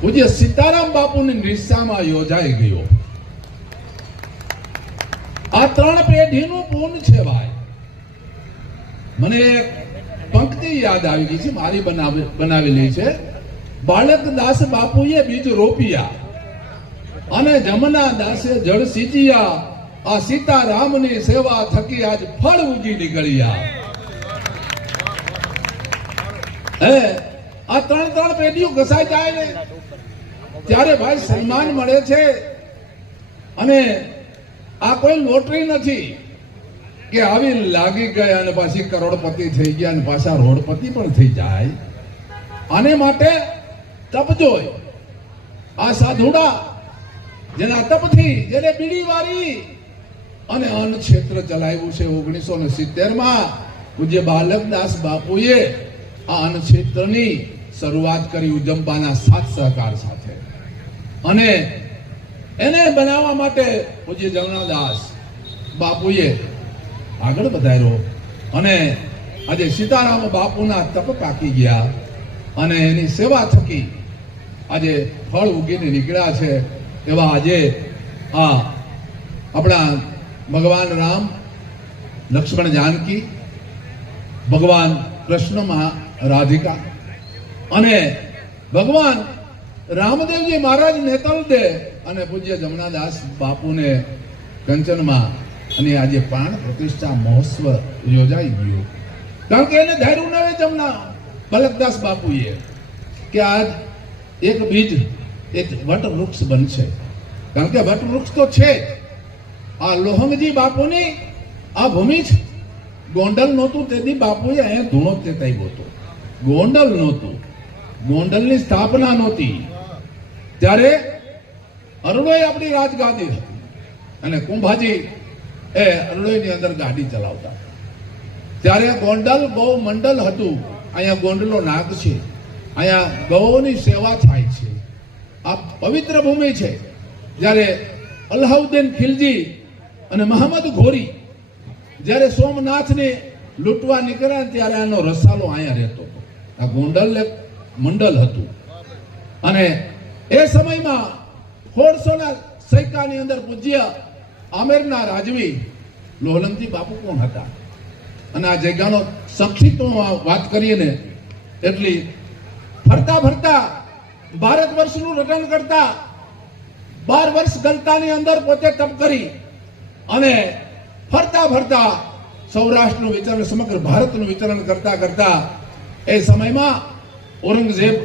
પૂજ્ય સીતારામ બાપુની નિર્સામાં યોજાઈ ગયો. આ 3 પેઢીનું પૂન છે ભાઈ. મને એક પંક્તિ યાદ આવી ગઈ છે, મારી બનાવેલી છે. બાળકદાસ બાપુએ બીજ રોપિયા અને જમના દાસે જળ સીંચ્યા. આ સીતારામની સેવા થકી આજ ફળ ઉગી નીકળ્યા. હે આ 3 પેઢીઓ ઘસાઈ જાય ને ત્યારે ભાઈ સન્માન મળે છે. અને આ કોઈ લોટરી નથી કે આવી લાગી ગયા અને પાછી કરોડપતિ થઈ ગયા અને પાછા રોડપતિ પણ થઈ જાય. આને માટે તપ જોય. આ સાધુડા જેના તપથી જેને બીડી વારી અને અન્ન ક્ષેત્ર ચલાવ્યું છે 1970 પૂજ્ય બાલકદાસ બાપુએ આ અન્ન ક્ષેત્રની શરૂઆત કરી ઉજંબાના સાથ સહકાર સાથે. અને એને બનાવવા માટે પૂજ્ય જમનાદાસ બાપુએ આગળ વધાર્યો. અને આજે સીતારામ બાપુના તપ પાકી ગયા અને એની સેવા થકી આજે ફળ ઉગીને નીકળ્યા છે. એવા આજે આ આપણા ભગવાન રામ, લક્ષ્મણ જાનકી, ભગવાન કૃષ્ણમાં રાધિકા અને ભગવાન રામદેવજી મહારાજ નેતલ દે અને પૂજ્ય જમનાદાસ બાપુને કંચનમાં અને આજે પ્રાણ પ્રતિષ્ઠા મહોત્સવ યોજાઈ ગયો. કારણ કે એને ધાર્યું ન હોય જમના બાલકદાસ બાપુએ કે આજ એક બીજ એક વટ વૃક્ષ બનશે. કારણ કે વટ વૃક્ષ તો છે આ લોહંગજી બાપુની આ ભૂમિ છે. ગોંડલ નહોતું તેથી બાપુએ અહીંયા ધૂણો ચેતાવ્યો હતો. ગોંડલ નહોતું, ગોંડલની સ્થાપના નહોતી ત્યારે અરડોઈ આપણી રાજગાદી હતી અને કુંભાજી એ અરડોઈની અંદર ગાડી ચલાવતા. ત્યારે ગોંડલ ગૌ મંડળ હતું. અહીંયા ગોંડલો નાગ છે, અહીંયા ગૌની સેવા થાય છે. આ પવિત્ર ભૂમિ છે. જ્યારે અલાઉદ્દીન ખિલજી અને મહંમદ ઘોરી જ્યારે સોમનાથને લૂંટવા નીકળ્યા ત્યારે આનો રસાલો અહીંયા રહેતો. આ ગોંડલ એક મંડળ હતું. અને એ સમયમાં 1600ના સૈકાની અંદર પૂજ્ય આમેરના રાજવી લોહલમજી બાપુ કોણ હતા. અને આ જગ્યાનો સંક્ષિપ્તમાં વાત કરીએ ને એટલી ફરતા ફરતા ભારત વર્ષનું રટણ કરતા 12 વર્ષ ગલતાની અંદર પોતે તપ કરી અને ફરતા ફરતા સૌરાષ્ટ્રનું વિચરણ, સમગ્ર ભારતનું વિચરણ કરતા કરતા એ સમયમાં ઔરંગઝેબ